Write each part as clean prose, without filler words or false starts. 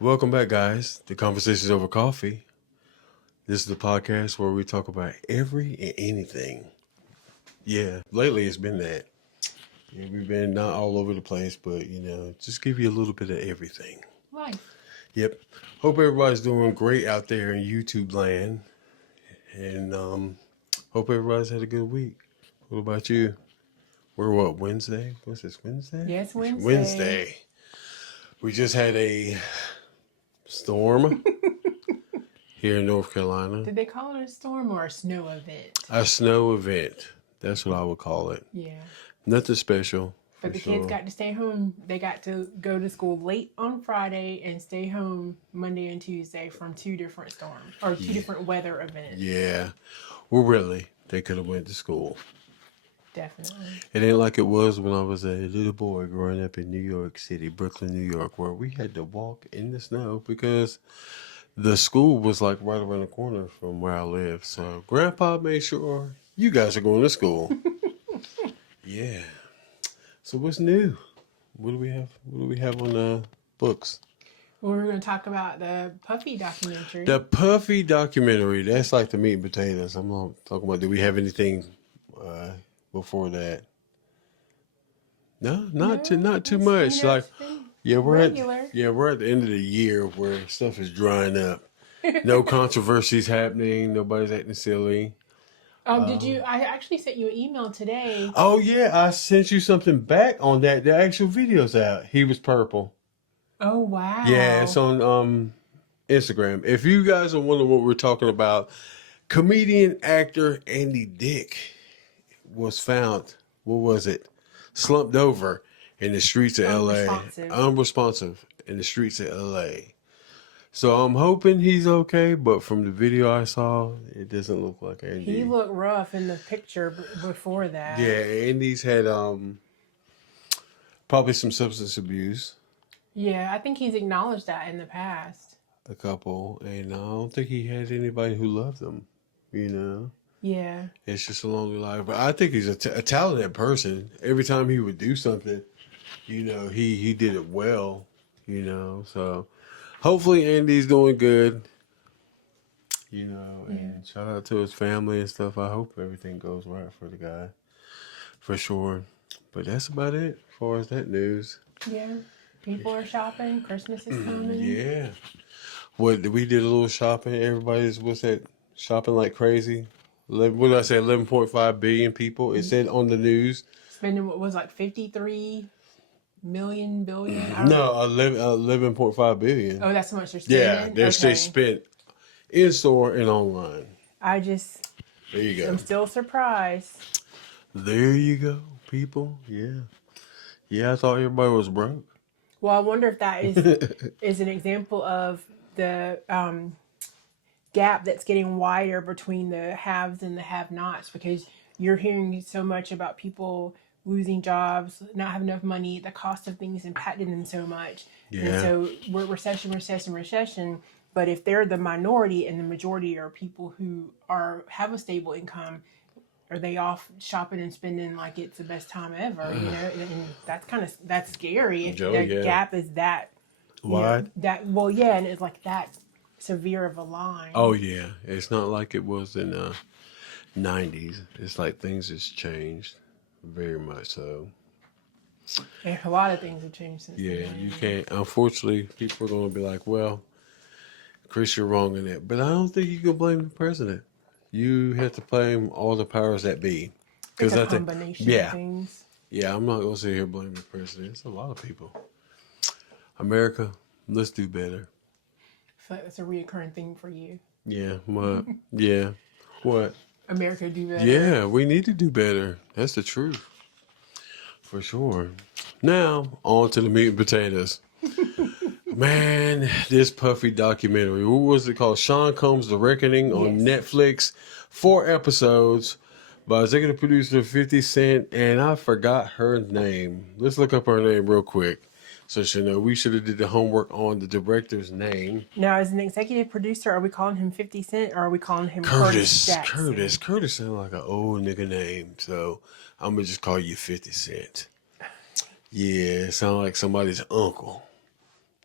Welcome back, guys. The Conversations Over Coffee. This is the podcast where we talk about every and anything. Yeah, lately it's been that. Yeah, we've been not all over the place, but just give you a little bit of everything. Life. Yep. Hope everybody's doing great out there in YouTube land, and hope everybody's had a good week. What about you? We're what, Wednesday? What's this, Wednesday? Yes, It's Wednesday. Wednesday. We just had a storm here in North Carolina. Did they call it a storm or a snow event? A snow event. That's what I would call it. Yeah. Nothing special. But the kids got to stay home. They got to go to school late on Friday and stay home Monday and Tuesday from two different storms or two different weather events. Yeah. Well, really, they could have went to school. Definitely. It ain't like it was when I was a little boy growing up in New York City, Brooklyn, New York, where we had to walk in the snow because the school was like right around the corner from where I live. So Grandpa made sure you guys are going to school. Yeah. So what's new? What do we have? What do we have on the books? Well, we're going to talk about the Puffy documentary. The Puffy documentary. That's like the meat and potatoes. I'm not talking about. Do we have anything before that? No, not too much. Like, we're at the end of the year where stuff is drying up. No controversies happening. Nobody's acting silly. I actually sent you an email today. Oh yeah, I sent you something back on that. The actual video's out. He was purple. Oh wow. Yeah, it's on Instagram. If you guys are wondering what we're talking about, comedian actor Andy Dick was found. What was it? Slumped over in the streets of LA. Unresponsive in the streets of LA. So I'm hoping he's okay, but from the video I saw, it doesn't look like Andy. He looked rough in the picture before that. Yeah, Andy's had probably some substance abuse. Yeah, I think he's acknowledged that in the past. A couple, and I don't think he had anybody who loved him, Yeah. It's just a lonely life. But I think he's a talented person. Every time he would do something, he did it well, So hopefully Andy's doing good, and shout out to his family and stuff. I hope everything goes right for the guy, for sure. But that's about it as far as that news. Yeah. People are shopping. Christmas is coming. Yeah. We did a little shopping. Everybody's, shopping like crazy. What did I say? 11.5 billion people. It said on the news. Spending what was like 53 billion. No, 11.5 billion. Oh, that's how much they're spending? Yeah, they spent in store and online. There you go. I'm still surprised. There you go, people. Yeah. Yeah, I thought everybody was broke. Well, I wonder if that is an example of the gap that's getting wider between the haves and the have-nots, because you're hearing so much about people losing jobs, not having enough money, the cost of things impacted them so much. Yeah. And so we're recession. But if they're the minority and the majority are people who have a stable income, are they off shopping and spending like it's the best time ever? And that's scary if the gap is that wide. And it's like that severe of a line. Oh yeah, it's not like it was in the 90s. It's like things has changed very much so. And a lot of things have changed since. Yeah, you can't. Unfortunately, people are going to be like, "Well, Chris, you're wrong in that," but I don't think you can blame the president. You have to blame all the powers that be. It's a combination of things. Yeah, I'm not going to sit here blaming the president. It's a lot of people. America, let's do better. I feel like that's a reoccurring thing for you. Yeah, what? Yeah, what? America do better. Yeah, we need to do better. That's the truth. For sure. Now, on to the meat and potatoes. Man, this Puffy documentary. What was it called? Sean Combs' The Reckoning on Netflix. 4 episodes by executive producer 50 Cent, and I forgot her name. Let's look up her name real quick. So we should have did the homework on the director's name. Now, as an executive producer, are we calling him 50 Cent or are we calling him Curtis Jackson? Curtis sounds like an old nigga name, so I'm going to just call you 50 Cent. Yeah, it sounds like somebody's uncle.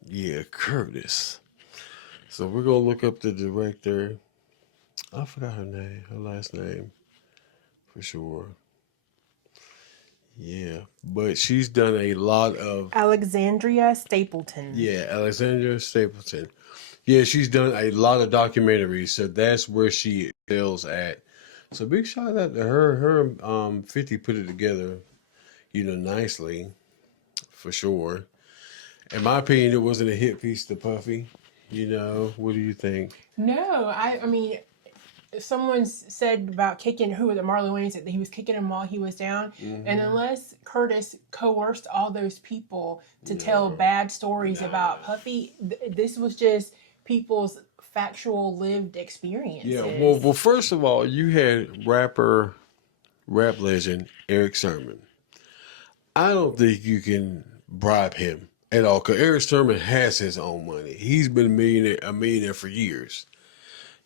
Yeah, Curtis. So we're gonna look up the director. I forgot her name, her last name for sure. Yeah, but she's done a lot of Alexandria Stapleton. Alexandra Stapleton. Yeah, she's done a lot of documentaries, so that's where she excels at. So big shout out to her. Her 50 put it together, nicely for sure. In my opinion, it wasn't a hit piece to Puffy. What do you think? No, I mean, someone said about kicking, who was it, Marlon Wayne said that he was kicking him while he was down. And unless Curtis coerced all those people to tell bad stories about Puffy, this was just people's factual lived experiences. Yeah, well, first of all, you had rap legend Eric Sermon. I don't think you can bribe him at all because Eric Sermon has his own money. He's been a millionaire for years,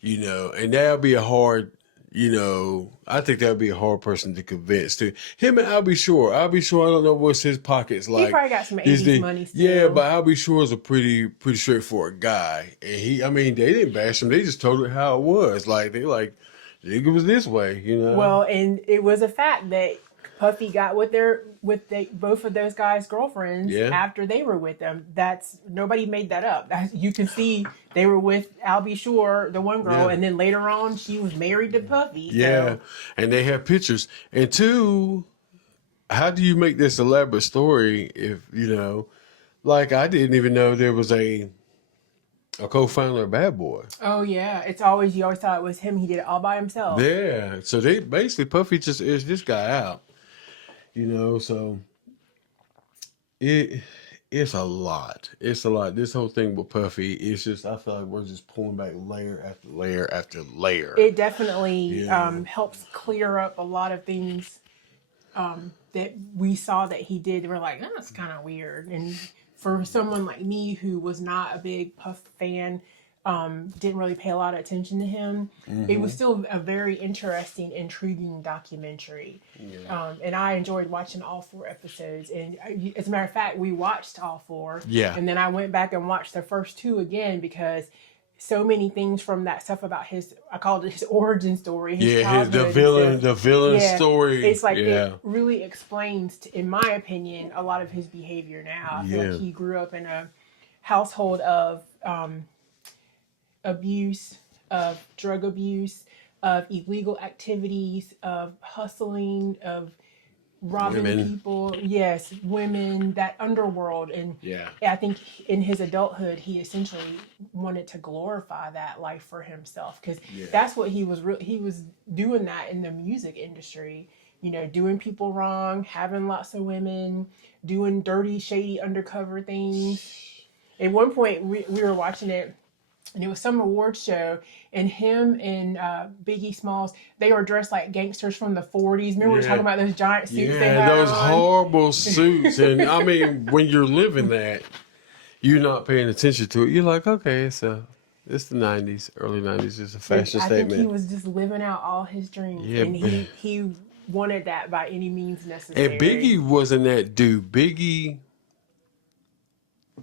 and that'll be a hard, I think that'd be a hard person to convince. To him and I'll be sure. I don't know what's his pockets like. He probably got some 80s money still. Yeah, but I'll be sure is a pretty straightforward guy. And they didn't bash him. They just told it how it was. It was this way, Well, and it was a fact that Puffy got with both of those guys' girlfriends after they were with them. That's nobody made that up. You can see they were with Al B. Sure, the one girl, and then later on she was married to Puffy. Yeah, and they have pictures. And two, how do you make this elaborate story if I didn't even know there was a co-founder of Bad Boy. Oh yeah, you always thought it was him. He did it all by himself. Yeah, so they basically Puffy just is this guy out. So it's a lot. It's a lot. This whole thing with Puffy, it's just I feel like we're just pulling back layer after layer after layer. It definitely helps clear up a lot of things that we saw that he did. We're like, that's kind of weird. And for someone like me who was not a big Puff fan, didn't really pay a lot of attention to him, it was still a very interesting, intriguing documentary. And I enjoyed watching all 4 episodes. And as a matter of fact, we watched all 4. Yeah. And then I went back and watched the first 2 again because so many things from that stuff about I called it his origin story. The villain story. It's like it really explains, in my opinion, a lot of his behavior now. I feel like he grew up in a household of abuse, of drug abuse, of illegal activities, of hustling, of robbing people. Yes, women, that underworld. And I think in his adulthood, he essentially wanted to glorify that life for himself because that's what he was doing that in the music industry. Doing people wrong, having lots of women, doing dirty, shady, undercover things. At one point, we were watching it, and it was some award show, and him and Biggie Smalls, they were dressed like gangsters from the 40s. Remember we were talking about those giant suits they had those on? horrible suits. And I mean, when you're living that, you're not paying attention to it. You're like, okay, it's the 90s, early 90s. It's a fashion statement. I think he was just living out all his dreams. Yeah, and he wanted that by any means necessary. And Biggie wasn't that dude. Biggie,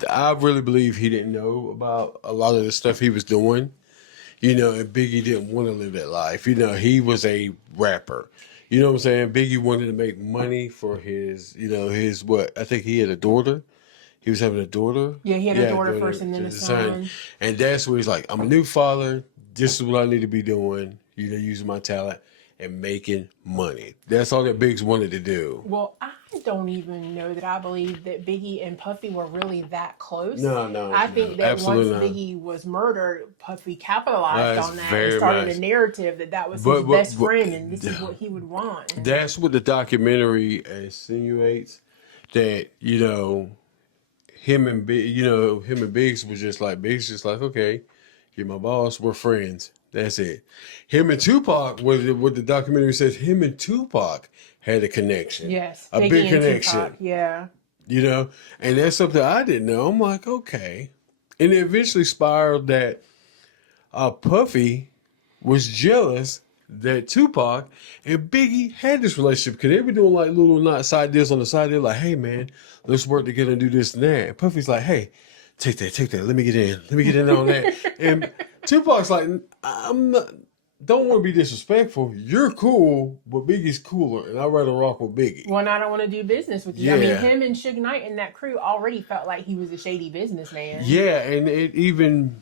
I really believe he didn't know about a lot of the stuff he was doing, and Biggie didn't want to live that life. He was a rapper. You know what I'm saying? Biggie wanted to make money for his what? I think he had a daughter. He was having a daughter. Yeah, he had a daughter first and then a son. And that's where he's like, I'm a new father. This is what I need to be doing, using my talent and making money. That's all that Biggs wanted to do. Well, I don't even know that I believe that Biggie and Puffy were really that close. No. I think that once Biggie was murdered, Puffy capitalized on that and started a narrative that was his best friend and this is what he would want. That's what the documentary insinuates, that, him and Biggs was just like, okay, you're my boss, we're friends. That's it. Him and Tupac, what the documentary says, him and Tupac had a connection. Yes. A big connection. Tupac, yeah. And that's something I didn't know. I'm like, okay. And it eventually spiraled that Puffy was jealous that Tupac and Biggie had this relationship because they were doing like little side deals on the side. They're like, hey, man, let's work together and do this and that. And Puffy's like, hey, take that. Let me get in on that. And Tupac's like, I'm not. Don't want to be disrespectful. You're cool, but Biggie's cooler, and I'd rather rock with Biggie. Well, I don't want to do business with you. I mean, Yeah. him and Suge Knight and that crew already felt like he was a shady businessman. Yeah, and it even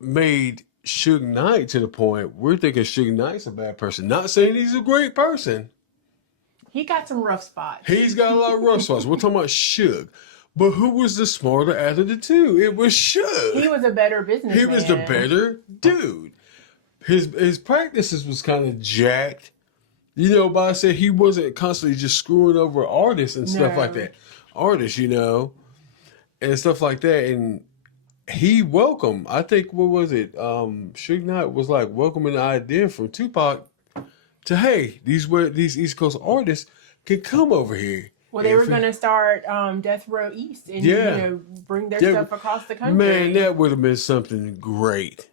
made Suge Knight to the point we're thinking Suge Knight's a bad person. Not saying he's a great person. He got some rough spots. He's got a lot of rough spots. We're talking about Suge. But who was the smarter out of the two? It was Suge. He was a better businessman. He was the better dude. His practices was kind of jacked. You know, but I said he wasn't constantly just screwing over artists and stuff like that. Artists, you know, and stuff like that. And he welcomed, I think, what was it? Suge Knight was like welcoming the idea from Tupac to, hey, these East Coast artists can come over here. Well, they were going to start Death Row East and bring their stuff across the country. Man, that would have been something great.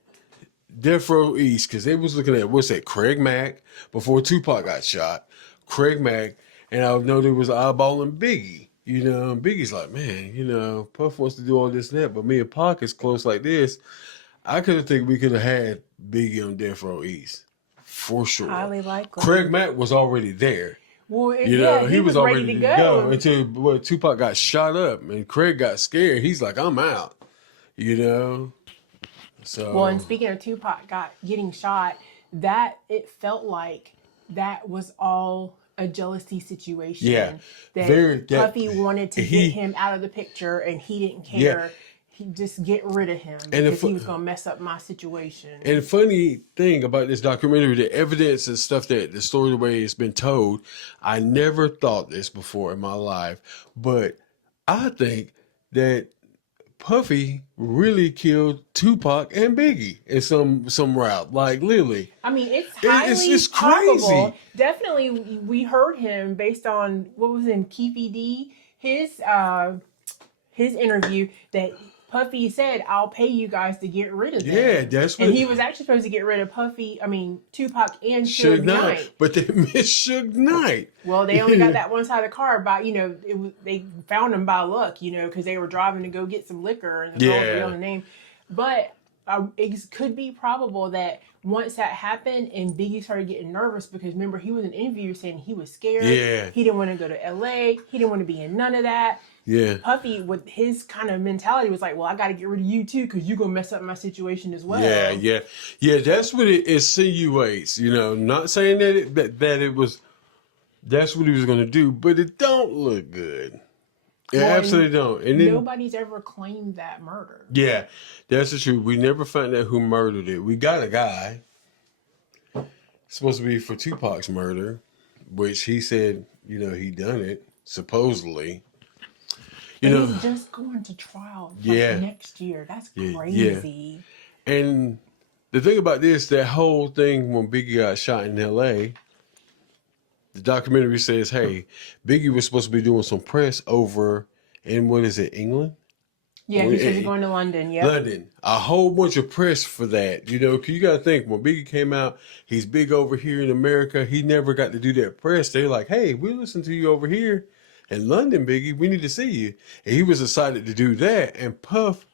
Death Row East, because they was looking at, what's that, Craig Mack, before Tupac got shot. Craig Mack, and I know there was eyeballing Biggie. You know, and Biggie's like, man, you know, Puff wants to do all this and that, but me and Pac is close like this. I could have think we could have had Biggie on Death Row East. For sure. Highly likely. Craig Mack was already there. Well, You know, he was already ready to go until Tupac got shot up and Craig got scared. He's like, I'm out. You know? So well, and speaking of Tupac getting shot, that it felt like that was all a jealousy situation. Yeah. That Puffy wanted to get him out of the picture and he didn't care. Yeah. He just get rid of him And because he was going to mess up my situation. And the funny thing about this documentary, the evidence and stuff that the story, the way it's been told, I never thought this before in my life, but I think that Puffy really killed Tupac and Biggie in some route, like literally. I mean, it's highly it's probable. crazy. Definitely, we heard him based on what was in Keefy D, his interview that Puffy said, "I'll pay you guys to get rid of them." Yeah, that's what. And he was actually supposed to get rid of Tupac and Suge Knight. But they missed Suge Knight. Well, they only got that one side of the car by, they found him by luck, because they were driving to go get some liquor and the girl was on the name. But it could be probable that once that happened and Biggie started getting nervous because remember, he was in an interview saying he was scared. Yeah. He didn't want to go to LA. He didn't want to be in none of that. Yeah. Puffy, with his kind of mentality, was like, well, I got to get rid of you too because you're going to mess up my situation as well. Yeah. That's what it insinuates. Not saying that it was. That's what he was going to do, but it don't look good. It absolutely don't. And then, nobody's ever claimed that murder. Yeah, that's the truth. We never found out who murdered it. We got a guy supposed to be for Tupac's murder, which he said, he done it supposedly. He's just going to trial next year. That's crazy. Yeah. And the thing about this, that whole thing when Biggie got shot in L.A., the documentary says, hey, Biggie was supposed to be doing some press over in, England? Yeah, he's supposed to be going to London, yeah. London. A whole bunch of press for that, because you got to think, when Biggie came out, he's big over here in America. He never got to do that press. They're like, hey, we listen to you over here in London, Biggie. We need to see you. And he was excited to do that. And Puff,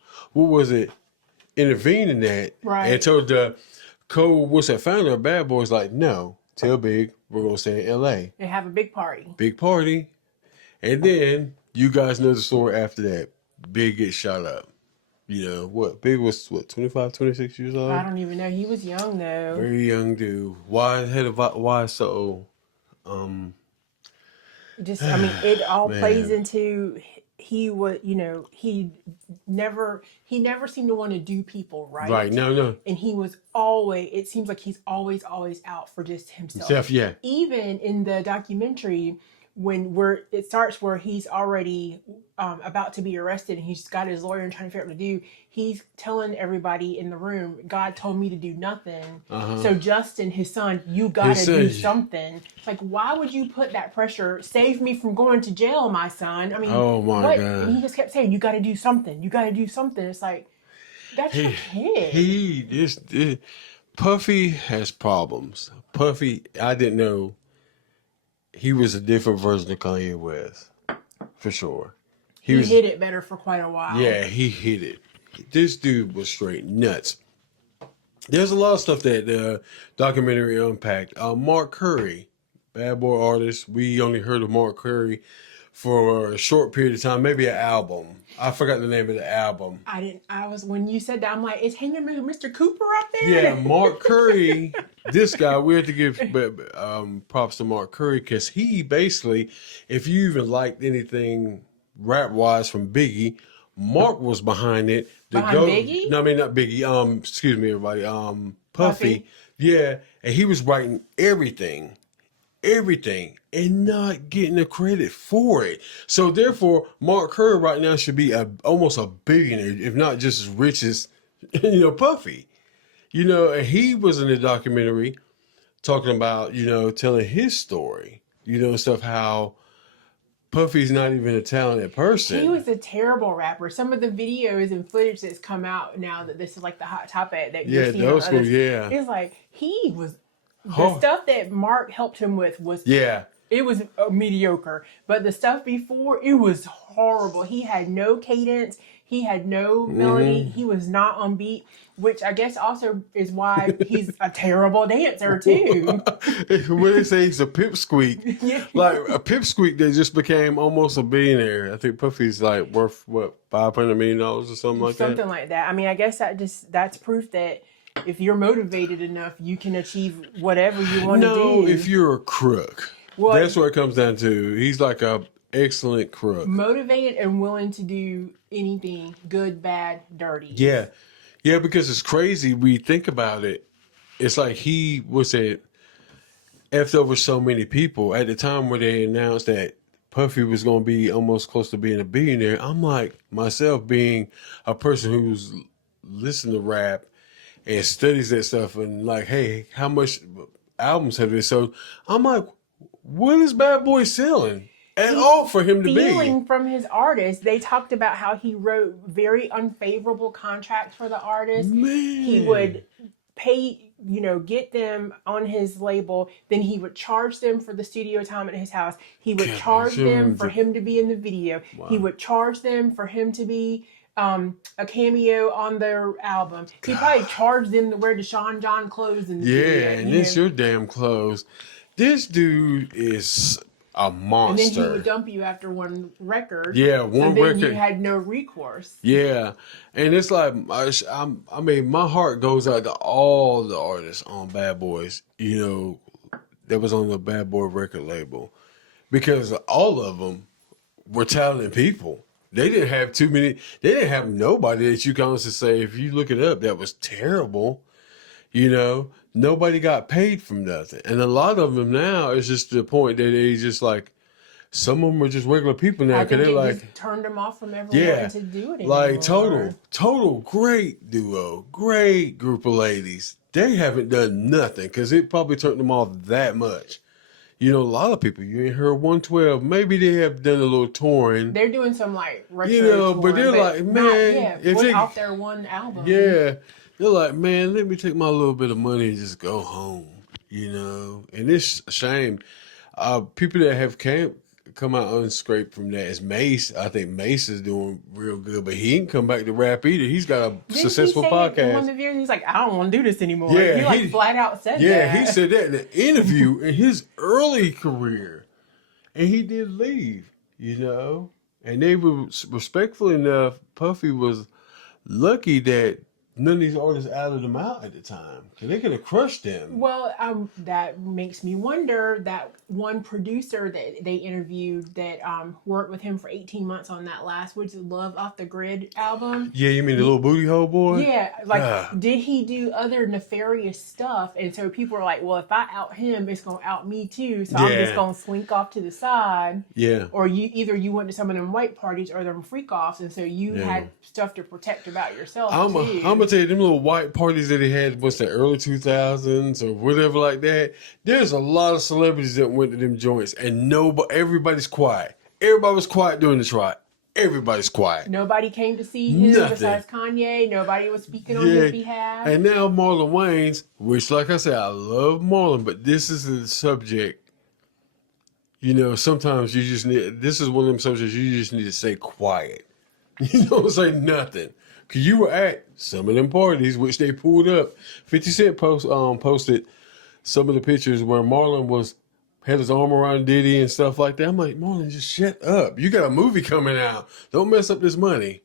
intervened in that. Right. And told the founder of Bad Boys, like, no, tell Big, we're going to stay in L.A. And have a big party. Big party. And then, you guys know the story after that. Big gets shot up. Big was, 25, 26 years old? I don't even know. He was young, though. Very young dude. Why so... it all plays into he never seemed to want to do people right. Right, no. And it seems like he's always out for just himself. Yeah. Even in the documentary, it starts where he's already about to be arrested and he's got his lawyer and trying to figure out what to do. He's telling everybody in the room, God told me to do nothing. Uh-huh. So Justin, his son, you got to do something. It's like, why would you put that pressure? Save me from going to jail, my son. I mean, oh my God. God. And he just kept saying, you got to do something. You got to do something. It's like, that's your kid. Puffy has problems. Puffy, I didn't know he was a different version of Kanye West, for sure. He hit it better for quite a while. Yeah, he hit it. This dude was straight nuts. There's a lot of stuff that the documentary unpacked. Mark Curry, Bad Boy artist. We only heard of Mark Curry for a short period of time, maybe an album. I forgot the name of the album. When you said that, I'm like, is hanging with Mr. Cooper up there? Yeah, Mark Curry, this guy, we have to give props to Mark Curry because he basically, if you even liked anything rap-wise from Biggie, Mark was behind it. Biggie? No, I mean, not Biggie. Excuse me, everybody. Puffy. Yeah, and he was writing everything, and not getting the credit for it. So therefore, Mark Curry right now should be almost a billionaire, if not just as rich as Puffy. And he was in the documentary talking about telling his story. Stuff how Puffy's not even a talented person. He was a terrible rapper. Some of the videos and footage that's come out now that this is like the hot topic that you're seeing. Those ones, yeah. It's like he was the stuff that Mark helped him with was it was mediocre. But the stuff before, it was horrible. He had no cadence. He had no melody. He was not on beat, which I guess also is why he's a terrible dancer too. When they say he's a pipsqueak, like a pipsqueak that just became almost a billionaire. I think Puffy's like worth what, $500 million or something like that. Something like that. I mean, I guess that's proof that if you're motivated enough, you can achieve whatever you want to do. No, if you're a crook, that's what it comes down to. He's like a excellent crook. Motivated and willing to do anything, good, bad, dirty. Yeah. Yeah, because it's crazy. We think about it. It's like he was effed over so many people. At the time where they announced that Puffy was going to be almost close to being a billionaire, I'm like, myself being a person who's listened to rap and studies that stuff and like, hey, how much albums have they sold? I'm like, what is Bad Boy selling at all for him to be? Stealing from his artists. They talked about how he wrote very unfavorable contracts for the artists. Man. He would pay, get them on his label. Then he would charge them for the studio time at his house. He would charge them for him to be in the video. Wow. He would charge them for him to be a cameo on their album. He probably charged them to wear Deshaun John clothes in the video. Yeah, and it's your damn clothes. This dude is a monster. And then he would dump you after one record. Yeah, one record. You had no recourse. Yeah, and it's like I mean, my heart goes out to all the artists on Bad Boys. That was on the Bad Boy record label, because all of them were talented people. They didn't have too many. They didn't have nobody that you can honestly say, if you look it up, that was terrible. Nobody got paid from nothing. And a lot of them now, it's just the point that they just like, some of them are just regular people now. I think they're like, just turned them off from ever wanting to do it anymore. Like total great duo, great group of ladies. They haven't done nothing because it probably turned them off that much. A lot of people, you ain't heard 112. Maybe they have done a little touring. They're doing some like retro touring, but they're like, man, if they off their one album. Yeah. They're like, man, let me take my little bit of money and just go home, And it's a shame. People that have come out unscraped from that is Mace. I think Mace is doing real good, but he ain't come back to rap either. He's got a successful podcast. One of the he's like, I don't want to do this anymore. Yeah, he flat out said that. Yeah, he said that in an interview in his early career, and he did leave. And they were respectful enough. Puffy was lucky that none of these artists outed them out at the time, because they could have crushed them. Well, that makes me wonder that one producer that they interviewed that worked with him for 18 months on that last Love Off the Grid album. Yeah, you mean the little booty hole boy? Yeah, did he do other nefarious stuff? And so people are like, well, if I out him, it's going to out me too. So I'm just going to slink off to the side. Yeah. Or you went to some of them white parties or them freak offs, and so you had stuff to protect about yourself too. I'm gonna tell you, them little white parties that he had, what's the early 2000s or whatever like that, there's a lot of celebrities that went to them joints, and everybody's quiet. Everybody was quiet during the trial. Everybody's quiet. Nobody came to see him besides Kanye. Nobody was speaking on his behalf. And now Marlon Wayans, which, like I said, I love Marlon, but this is the subject You know, sometimes you just need. This is one of them subjects you just need to stay quiet. You don't say nothing. Cause you were at some of them parties, which they pulled up. 50 Cent posted some of the pictures where Marlon had his arm around Diddy and stuff like that. I'm like, Marlon, just shut up. You got a movie coming out. Don't mess up this money.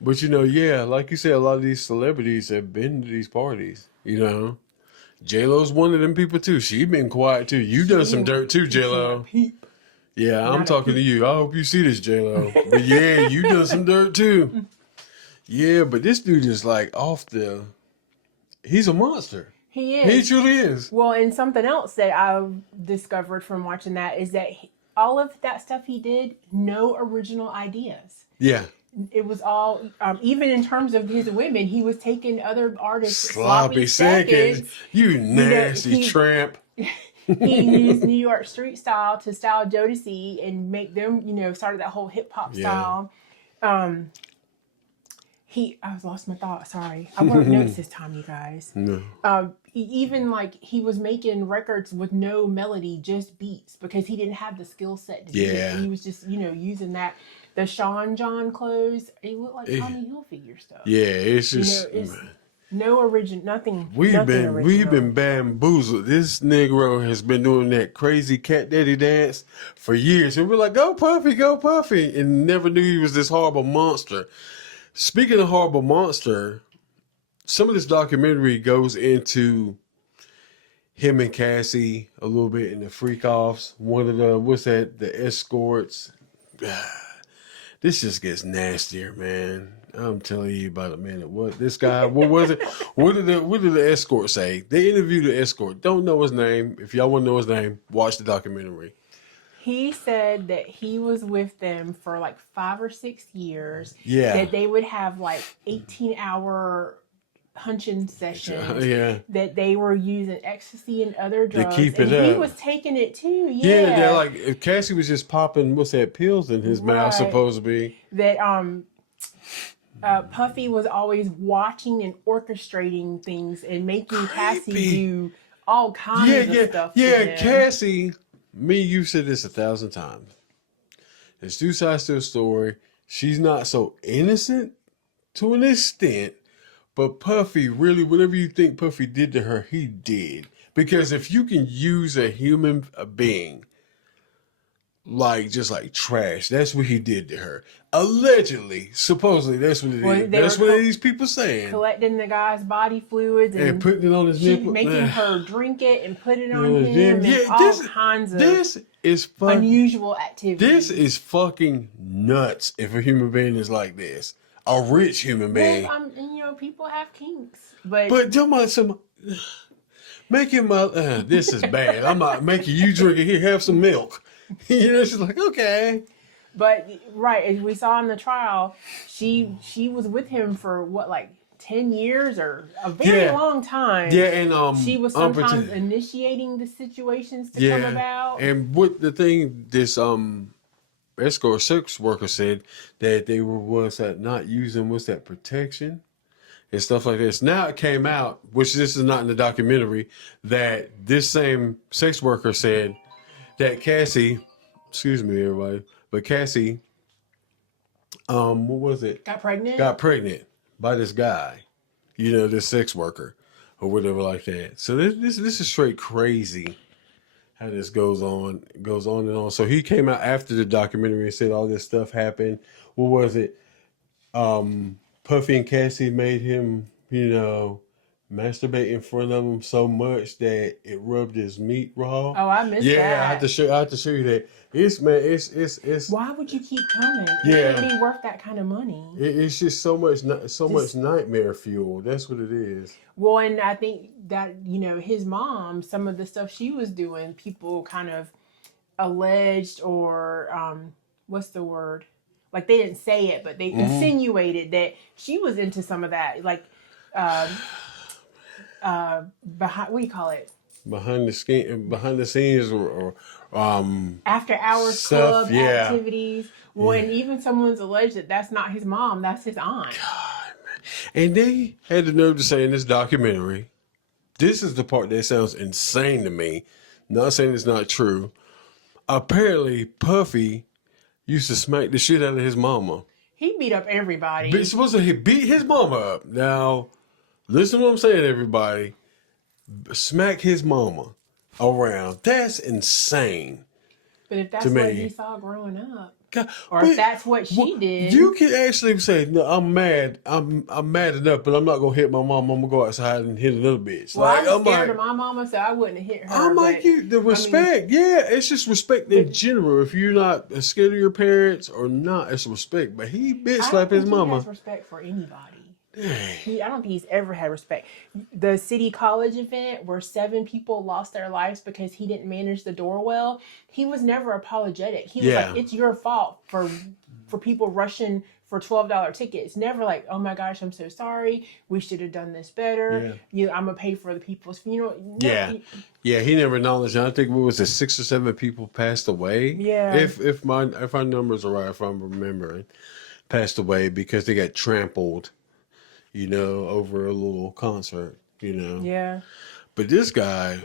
But you know, yeah, like you said, a lot of these celebrities have been to these parties. You know, J Lo's one of them people too. She been quiet too. You done some dirt too, J Lo. Yeah, I'm Not a talking to you. I hope you see this, J Lo. But yeah, you done some dirt too. Yeah, but this dude is like off the. He's a monster. He He is. truly is. Well, and something else that I discovered from watching that is that all of that stuff he did, no original ideas. Yeah. It was all, even in terms of his women, he was taking other artists' Sloppy seconds. You nasty he- tramp. He used New York street style to style Jodeci and make them, started that whole hip hop Yeah. style. I was lost my thought. Sorry, I wrote notes this time, you guys. No. Even like he was making records with no melody, just beats, because he didn't have the skill set to do it. Yeah. He was just, using that. The Sean John clothes, it looked like Eh. Tommy Hilfiger stuff. Yeah, it's just. it's no origin, nothing. We've nothing been original. bamboozled. This Negro has been doing that crazy cat daddy dance for years, and we're like, go Puffy, and never knew he was this horrible monster. Speaking of horrible monster, some of this documentary goes into him and Cassie a little bit in the freak offs. One of the escorts. This just gets nastier, man. I'm telling you about it, man. What was it? What did the escort say? They interviewed the escort. Don't know his name. If y'all want to know his name, watch the documentary. He said that he was with them for like 5 or 6 years. Yeah. That they would have like 18-hour hunching sessions. Yeah. That they were using ecstasy and other drugs. keep and it he up. was taking it too. Yeah, they're like if Cassie was just popping pills in his mouth, Right. supposed to be. That Puffy was always watching and orchestrating things and making Cassie Creepy. do all kinds of stuff. to him. Cassie. You said this 1,000 times. There's two sides to the story. She's not so innocent to an extent, but Puffy really, whatever you think Puffy did to her, he did. Because if you can use a human being just like trash, that's what he did to her. Allegedly, supposedly, that's what it Well, is. they That's were what these people saying. collecting the guy's body fluids And putting it on his she nipple. making Man. her drink it and put it on Yeah, him and yeah, all kinds of This is fucking. unusual activities. This is fucking nuts. If a human being is like this, a rich human being. well, and, people have kinks, but But make him. This is bad. I'm not making you drink it. Here, have some milk. She's like, okay. right, as we saw in the trial, she was with him for what, like 10 years or a very Yeah. long time. Yeah, and She was sometimes initiating the situations to come about. And what the thing this escort sex worker said that they were not using protection and stuff like this. Now it came out, which this is not in the documentary, that this same sex worker said that Cassie, excuse me everybody, but Cassie, what was it? Got pregnant. Got pregnant by this guy, this sex worker or whatever like that. So this is straight crazy how this goes on and on. So he came out after the documentary and said all this stuff happened. What was it? Puffy and Cassie made him, masturbate in front of him so much that it rubbed his meat raw. Oh, I missed Yeah, that. I have to show you that. It's Why would you keep coming? Yeah. It wouldn't be worth that kind of money. it's just so much nightmare fuel. That's what it is. Well, and I think that, his mom, some of the stuff she was doing, people kind of alleged or, what's the word? Like they didn't say it, but they insinuated that she was into some of that. Like, behind, what do you call it? Behind the scenes or After hours Stuff, club yeah. activities. When even someone's alleged that that's not his mom, that's his aunt. and they had the nerve to say in this documentary, this is the part that sounds insane to me. Not saying it's not true. apparently Puffy used to smack the shit out of his mama. He beat up everybody. Supposed to beat his mama up. Now, listen to what I'm saying, everybody. Smack his mama around. That's insane. But if that's to what me. he saw growing up, God, or but if that's what she did, you can actually say, "No, I'm mad. I'm mad enough, but I'm not gonna hit my mom. I'm gonna go outside and hit another bitch." well, Like, I'm scared of my mama, so I wouldn't have hit her. I'm like but, you. The respect, yeah, it's just respect in general. If you're not scared of your parents or not, it's respect. But he bitch I slapped don't his think he mama. has respect for anybody. Dang. I don't think he's ever had respect. The city college event where 7 people lost their lives because he didn't manage the door well, he was never apologetic. He was Yeah. like, it's your fault for people rushing for $12 tickets. Never like, oh my gosh, I'm so sorry. We should have done this better. I'm gonna pay for the people's funeral. No, Yeah, he never acknowledged. I think what was it, 6 or 7 people passed away. Yeah. If our numbers are right, if I'm remembering, passed away because they got trampled, over a little concert, Yeah. But this guy,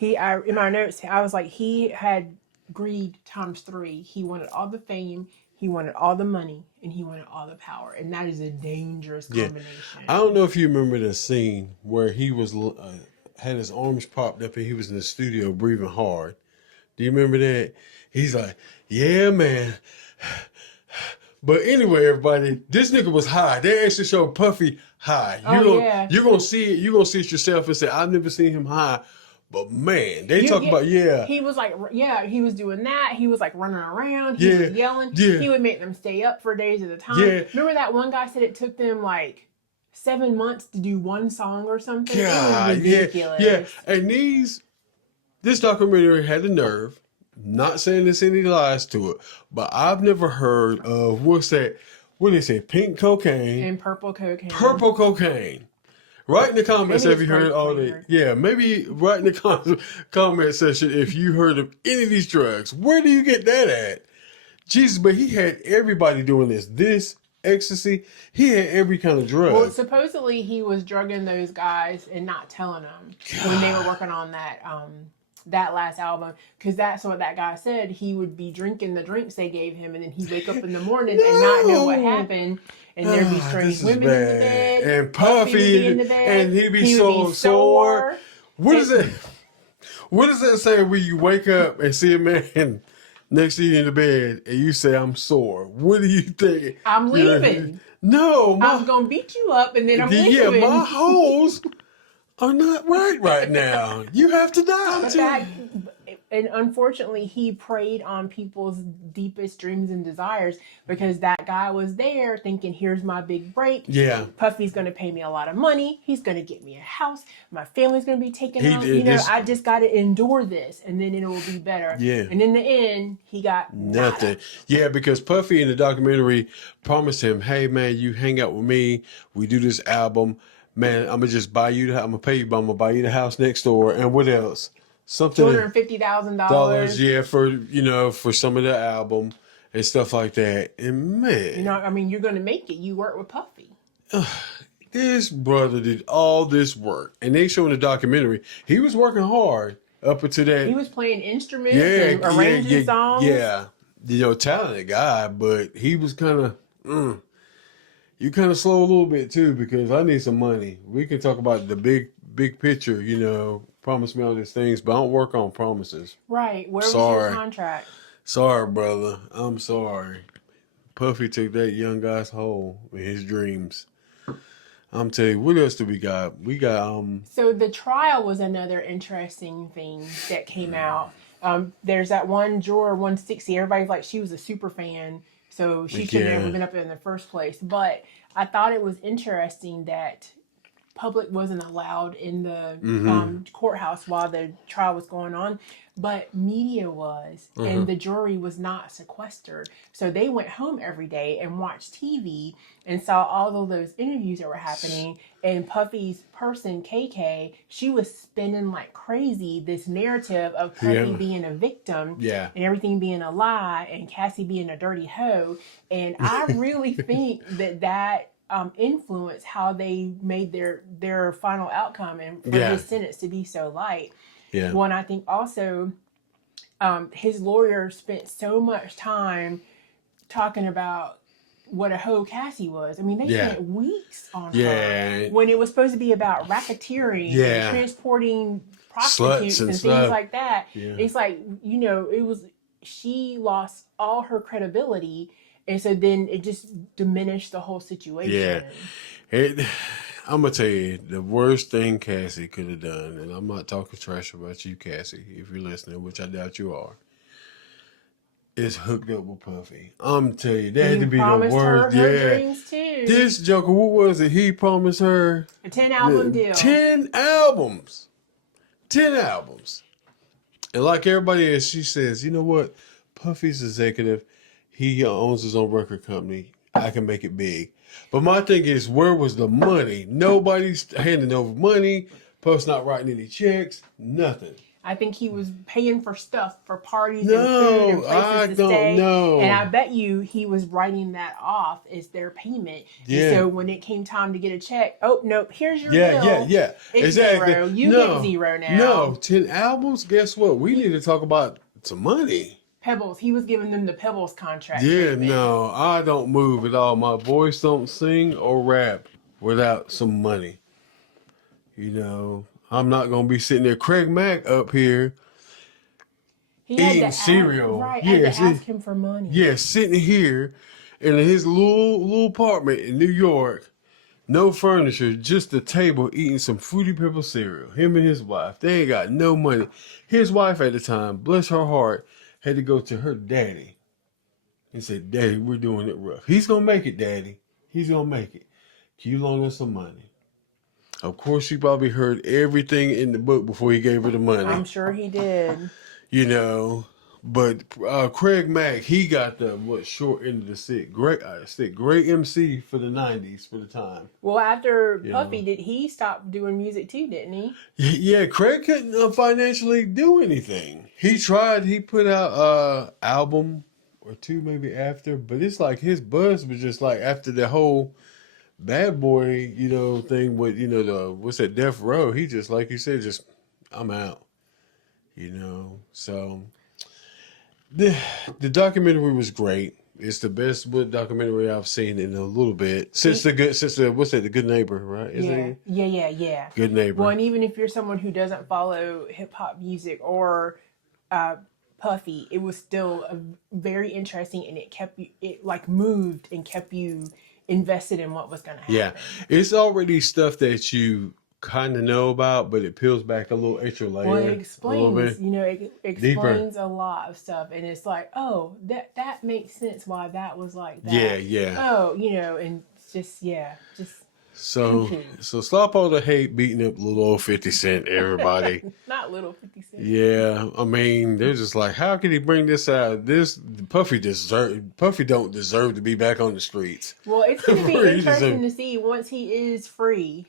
In my notes, I was like, he had greed times 3. He wanted all the fame, he wanted all the money, and he wanted all the power. And that is a dangerous combination. I don't know if you remember the scene where he was had his arms propped up and he was in the studio breathing hard. Do you remember that? He's like, yeah, man. But anyway, everybody, this nigga was high. They actually showed Puffy high. You're gonna see it. You're gonna see it yourself and say, I've never seen him high. But man, they talk about He was like, he was doing that. He was like running around. He was yelling. Yeah. He would make them stay up for days at a time. Yeah. Remember that one guy said it took them like 7 months to do one song or something? God, it was ridiculous. yeah. And this documentary had the nerve. Not saying there's any lies to it, but I've never heard of what's that? What did they say? Pink cocaine And purple cocaine. Purple cocaine. Write in the comments Maybe if you heard all that. Yeah, maybe write in the comment section if you heard of any of these drugs. Where do you get that at? Jesus, but he had everybody doing this. This ecstasy, he had every kind of drug. Well, supposedly he was drugging those guys and not telling them when they were working on that last album, because that's what that guy said. He would be drinking the drinks they gave him, and then he'd wake up in the morning and not know what happened, and there'd be strange women in the bed, and Puffy in the bed, and he'd be so sore. What does that say when you wake up and see a man next to you in the bed and you say, I'm sore? What do you think? I'm leaving. No, I'm gonna beat you up, and then I'm leaving. Yeah, my hoes are not right now. You have to die too. And unfortunately, he preyed on people's deepest dreams and desires, because that guy was there thinking, here's my big break. Yeah. Puffy's going to pay me a lot of money. He's going to get me a house. My family's going to be taken out. I just got to endure this, and then it will be better. Yeah. And in the end, he got nothing. nada. Yeah, because Puffy in the documentary promised him, hey, man, you hang out with me. We do this album. Man, I'm going to just buy you I'm going to pay you, but I'm going to buy you the house next door. And what else? Something $250,000. Yeah, for some of the album and stuff like that. And man, you're gonna make it. You work with Puffy. This brother did all this work, and they show in the documentary he was working hard up until that. He was playing instruments and arranging songs. Yeah, talented guy, but he was kind of. You kind of slow a little bit too, because I need some money. We can talk about the big picture, promise me all these things, but I don't work on promises. Right. Where was your contract? Sorry, brother. I'm sorry. Puffy took that young guy's hole in his dreams. I'm telling you, what else do we got? We got So the trial was another interesting thing that came out. There's that one juror, 160. Everybody's like, she was a super fan, so she should have never been up there in the first place. But I thought it was interesting that public wasn't allowed in the courthouse while the trial was going on, but media was, and the jury was not sequestered. So they went home every day and watched TV and saw all of those interviews that were happening. And Puffy's person, KK, she was spinning like crazy this narrative of Puffy being a victim and everything being a lie and Cassie being a dirty hoe. And I really think that influence how they made their final outcome and for his sentence to be so light. Yeah. Well, and I think also his lawyer spent so much time talking about what a hoe Cassie was. I mean, they Yeah. spent weeks on her Yeah. when it was supposed to be about racketeering Yeah. and transporting Sluts prostitutes and and stuff. things like that. Yeah. It's like, she lost all her credibility, and so then it just diminished the whole situation. I'm gonna tell you the worst thing Cassie could have done, and I'm not talking trash about you, Cassie, if you're listening, which I doubt you are. Is hooked up with Puffy. I'm telling you, that had to be the promised worst. her dreams too. This joker, what was it? He promised her A 10-album deal. 10 albums. 10 albums. And like everybody else, she says, you know what? Puffy's executive. He owns his own record company. I can make it big. But my thing is, where was the money? Nobody's handing over money. Puff's not writing any checks. Nothing. I think he was paying for stuff, for parties and food and places to stay. Know. And I bet you he was writing that off as their payment. Yeah. And so when it came time to get a check, oh, nope, here's your bill. Yeah. It's exactly. zero. You get zero now. No, 10 albums? Guess what? We need to talk about some money. Pebbles. He was giving them the Pebbles contract. Yeah, treatment. no, I don't move at all. My voice don't sing or rap without some money. You know, I'm not going to be sitting there. Craig Mack up here He had eating to cereal. Ask, right, had to ask him for money. Yeah, sitting here in his little apartment in New York, no furniture, just a table, eating some Fruity Pebble cereal. Him and his wife, they ain't got no money. His wife at the time, bless her heart, had to go to her daddy and say, Daddy, we're doing it rough. He's going to make it, Daddy. He's going to make it. Can you loan us some money? Of course, she probably heard everything in the book before he gave her the money. I'm sure he did. You know, but Craig Mack, he got the short end of the stick. Great MC for the 90s for the time. Well, after Puffy did, he stopped doing music too, didn't he? Yeah, Craig couldn't financially do anything. He tried. He put out album or two maybe after, but it's like his buzz was just like after the whole Bad Boy, thing with what's that, Death Row. He just, like you said, just I'm out. So the documentary was great. It's the best documentary I've seen in a little bit since the Good Neighbor, right? Yeah. Good Neighbor. Well, and even if you're someone who doesn't follow hip hop music or Puffy, it was still very interesting, and it moved and kept you invested in what was going to happen. Yeah, it's already stuff that you kind of know about, but it peels back a little extra layer. Well, it explains, it explains deeper. a lot of stuff, and it's like, oh, that makes sense why that was like that. Yeah. Oh, and just. So stop all the hate beating up little old 50 Cent, everybody. Not little 50 Cent. Yeah, I mean, they're just like, how can he bring this out? Puffy don't deserve to be back on the streets. Well, it's going to be interesting to see once he is free,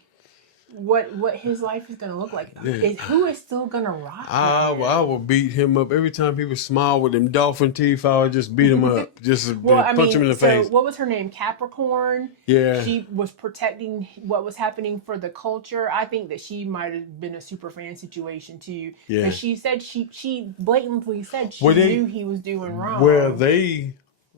what his life is going to look like. Who is still going to rock? I will beat him up every time people smile with them dolphin teeth. I would just beat him up, just punch him in the face. What was her name? Capricorn. Yeah, she was protecting what was happening for the culture. I think that she might have been a super fan situation too. Yeah, because she said she blatantly said she knew he was doing wrong. Well,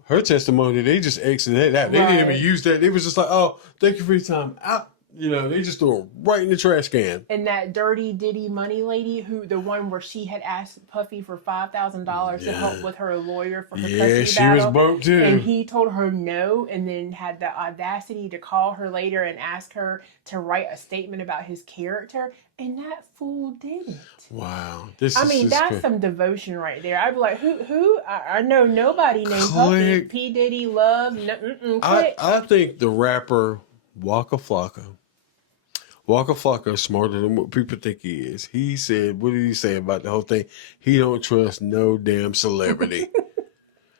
her testimony, they just exited that. They didn't even use that. They was just like, oh, thank you for your time. Out. They just threw it right in the trash can. And that Dirty Diddy Money lady, the one where she had asked Puffy for $5,000 to help with her lawyer for her custody battle. Yeah, she was broke too. And he told her no, and then had the audacity to call her later and ask her to write a statement about his character, and that fool didn't. Wow. That's some devotion right there. I'd be like, who? I know nobody named Puffy. P. Diddy, Love, click. I think the rapper Waka Flocka is smarter than what people think he is. He said, what did he say about the whole thing? He don't trust no damn celebrity.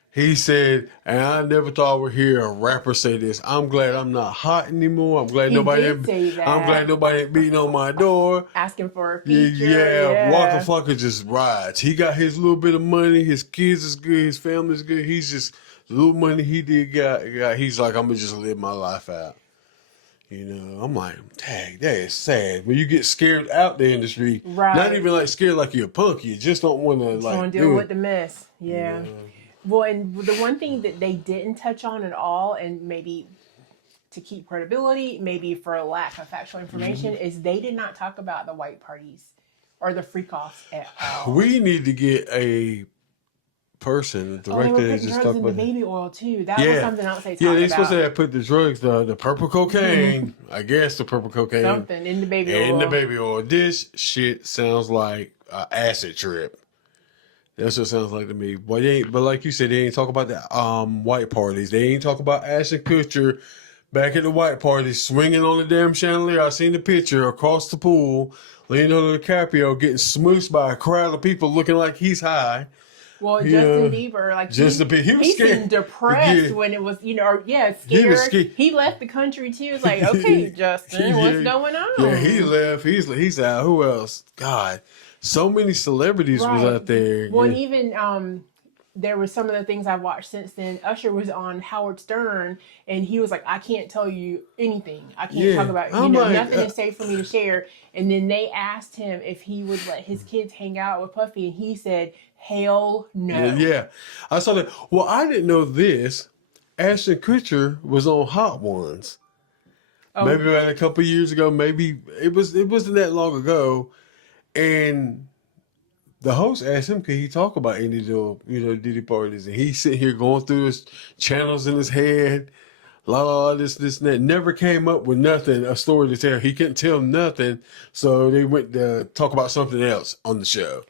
He said, and I never thought I would hear a rapper say this. I'm glad I'm not hot anymore. I'm glad nobody ain't beating on my door. Asking for a feature. Yeah. Waka Flocka just rides. He got his little bit of money. His kids is good. His family's good. He's just, the little money he did got. He's like, I'm going to just live my life out. You know, I'm like, dang, that is sad. When you get scared out the industry, not Right. even like scared like you're a punk, you just don't want to Just want like to deal do with it. the mess. Yeah. Well, and the one thing that they didn't touch on at all, and maybe to keep credibility, maybe for a lack of factual information, is they did not talk about the white parties or the freak offs at all. We need to get a person, a Oh, they director were that putting just drugs talk in the about that. baby oil too. That was Yeah. something else they Yeah, talked they supposed to about. have put the drugs, the purple cocaine, I guess the purple cocaine, Something in the baby in the oil. baby oil. This shit sounds like an acid trip. That's what it sounds like to me. But they ain't, but like you said, they ain't talk about the white parties. They ain't talk about Ashton Kutcher back at the white party swinging on the damn chandelier. I seen the picture across the pool. Leonardo DiCaprio getting smooshed by a crowd of people looking like he's high. Well, Yeah. Justin Bieber, like Justin Bieber, he was he scared. seemed depressed Yeah. when it was, or He scared. was scared. He left the country too. It's like, okay, Justin, what's Yeah. going on? Yeah, he left. He's out. Who else? God, so many celebrities was out there. Well, and Yeah. even there was some of the things I've watched since then. Usher was on Howard Stern, and he was like, "I can't tell you anything. I can't Yeah. talk about I'm like, nothing is safe for me to share." And then they asked him if he would let his kids hang out with Puffy, and he said, "Hell no." Yeah, I saw that. Well, I didn't know this. Ashton Kutcher was on Hot Ones. Oh, Maybe about a couple years ago. Maybe it wasn't that long ago. And the host asked him, could he talk about any of the Diddy parties? And he's sitting here going through his channels in his head. La la la, this and that. Never came up with nothing, a story to tell. He couldn't tell nothing. So they went to talk about something else on the show.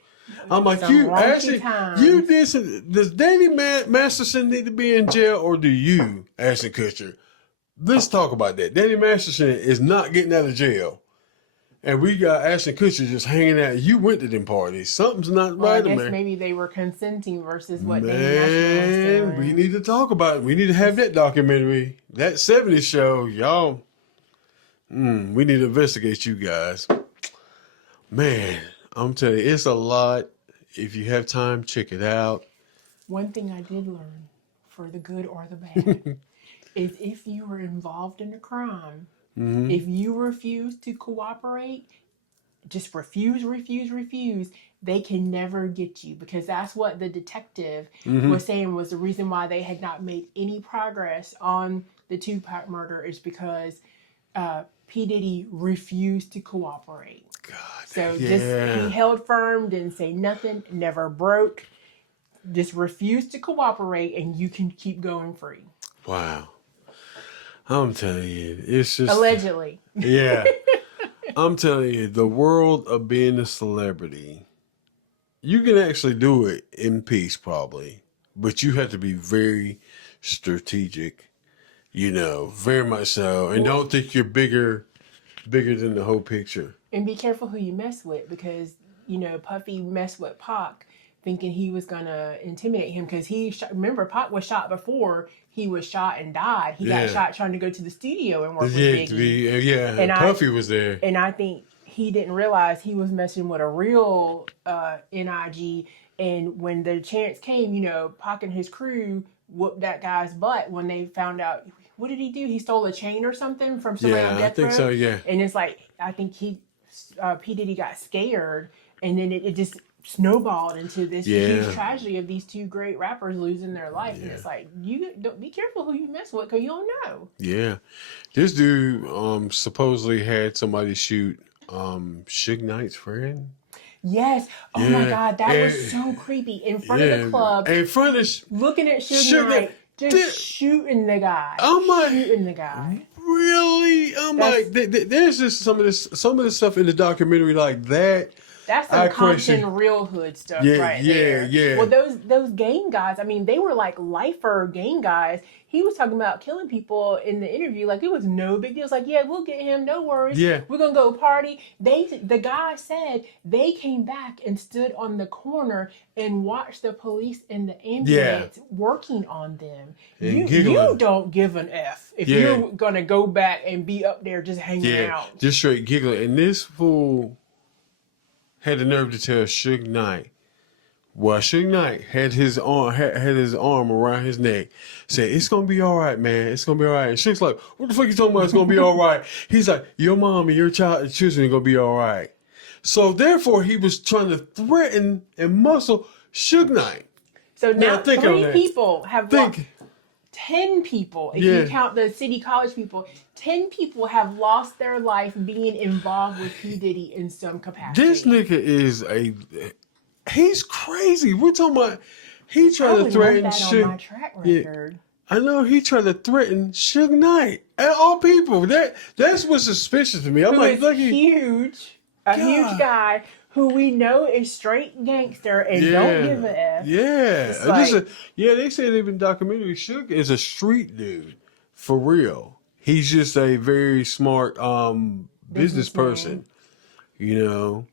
I'm like, Some you raunchy Ashton, times. you did some, does Danny Masterson need to be in jail or do you, Ashton Kutcher? Let's talk about that. Danny Masterson is not getting out of jail. And we got Ashton Kutcher just hanging out. You went to them parties. Something's not Well, I right, guess man. maybe they were consenting versus what Danny Masterson was Man, doing. we need to talk about it. We need to have that documentary. That 70s show, y'all. We need to investigate you guys. Man, I'm telling you, it's a lot. If you have time, check it out. One thing I did learn, for the good or the bad, is if you were involved in a crime, if you refuse to cooperate, just refuse, they can never get you, because that's what the detective was saying was the reason why they had not made any progress on the Tupac murder is because P. Diddy refused to cooperate. God, So yeah. just he held firm, didn't say nothing, never broke, just refused to cooperate, and you can keep going free. Wow. I'm telling you, it's just Allegedly. Yeah. I'm telling you, the world of being a celebrity, you can actually do it in peace probably, but you have to be very strategic, very much so. And don't think you're bigger than the whole picture. And be careful who you mess with, because, Puffy messed with Pac thinking he was going to intimidate him, because remember, Pac was shot before he was shot and died. He got shot trying to go to the studio and work with Biggie. And Puffy was there. And I think he didn't realize he was messing with a real NIG. And when the chance came, Pac and his crew whooped that guy's butt when they found out. What did he do? He stole a chain or something from somebody on death row? I think so, yeah. And it's like, I think P. Diddy got scared, and then it just snowballed into this huge tragedy of these two great rappers losing their life. And it's like, you don't be careful who you mess with, because you don't know. Yeah. This dude supposedly had somebody shoot Suge Knight's friend. Yes. Oh my God, that was so creepy. In front of the club, in front of looking at Suge Knight, just shooting the guy. I'm like, shooting the guy. Really? I'm like, there's just some of this stuff in the documentary like that. That's some Compton real hood stuff right there. Yeah. Well, those gang guys, I mean, they were like lifer gang guys. He was talking about killing people in the interview like it was no big deal. It's like, yeah, we'll get him, no worries. Yeah. We're going to go party. The guy said they came back and stood on the corner and watched the police and the ambulance working on them. You don't give an F if you're going to go back and be up there just hanging out. Just straight giggling. And this fool had the nerve to tell Suge Knight, Well, Suge Knight had his arm around his neck, said, "It's gonna be all right, man. It's gonna be all right." And Suge's like, "What the fuck you talking about? It's gonna be all right." He's like, "Your mom and your children are gonna be all right." So therefore, he was trying to threaten and muscle Suge Knight. So now think on 3 that. people have lost. Think, 10 people, if Yeah. you count the city college people, 10 people have lost their life being involved with P. Diddy in some capacity. this nigga is he's crazy. We're talking about he I tried to would threaten want that on my Suge. track Yeah. record. I know he tried to threaten Suge Knight. At all people. That's what's suspicious to me. I'm Who like, is look, huge, a huge God. guy who we know is straight gangster and don't give a F. Yeah. It's They said even documentary Suge is a street dude. For real. He's just a very smart business person. You know.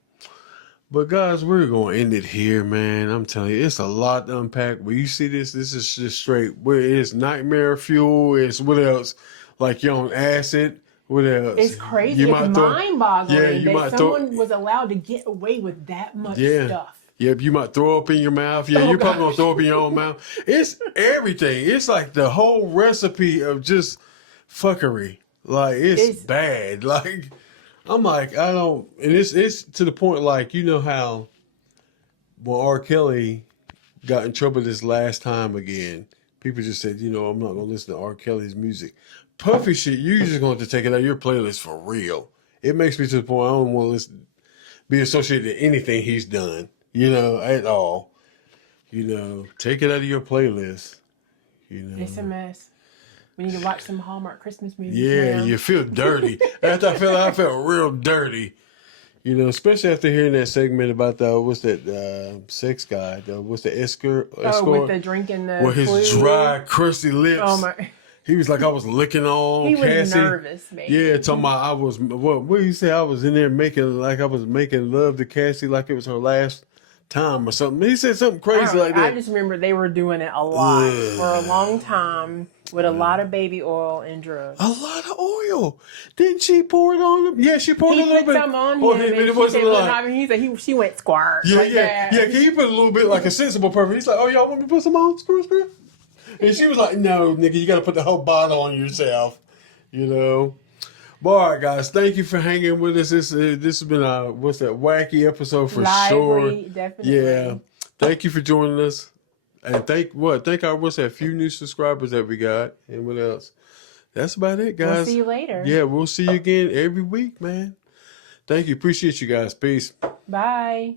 But guys, we're gonna end it here, man. I'm telling you, it's a lot to unpack. When you see this is just straight. It's nightmare fuel. It's what else? Like you're on acid. What else? It's crazy. You It's might throw- mind-boggling Yeah, you that might throw- someone was allowed to get away with that much Yeah. stuff. Yep, you might throw up in your mouth. Yeah, Oh, you're probably gonna gosh. throw up in your own mouth. It's everything. It's like the whole recipe of just fuckery. Like it's bad. Like I'm like, I don't, and it's to the point like, you know how when R. Kelly got in trouble this last time again, people just said, you know, I'm not gonna listen to R. Kelly's music. Puffy shit, you just going to take it out of your playlist for real. It makes me to the point I don't want to be associated with anything he's done, you know, at all. You know, take it out of your playlist. You know. It's a mess. We need to watch some Hallmark Christmas movies. Yeah, now. you feel dirty. After I felt real dirty. You know, especially after hearing that segment about what's that sex guy? What's the escort? Oh, with the drinking the with his fluid. dry, crusty lips. Oh my! He was like, I was licking on He was Cassie. nervous, man. Yeah, talking about I was what do you say? I was in there making love to Cassie like it was her last time or something. He said something crazy like I that. just remember they were doing it a lot Ugh. for a long time with a lot of baby oil and drugs. A lot of oil. Didn't she pour it on him? Yeah, she poured He a little put bit. some on Oh, him, it and she wasn't said, a "Well, lot. I mean," he said she went squirt. Yeah, like yeah, that. yeah. Can you put a little bit like a sensible person? He's like, oh, y'all want me to put some on? Screw. And she was like, no, nigga, you got to put the whole bottle on yourself. You know. But all right, guys, thank you for hanging with us. This has been a wacky episode for sure. Lively, definitely. Yeah. Thank you for joining us. And thank our few new subscribers that we got. And what else? That's about it, guys. We'll see you later. Yeah, we'll see you again every week, man. Thank you. Appreciate you guys. Peace. Bye.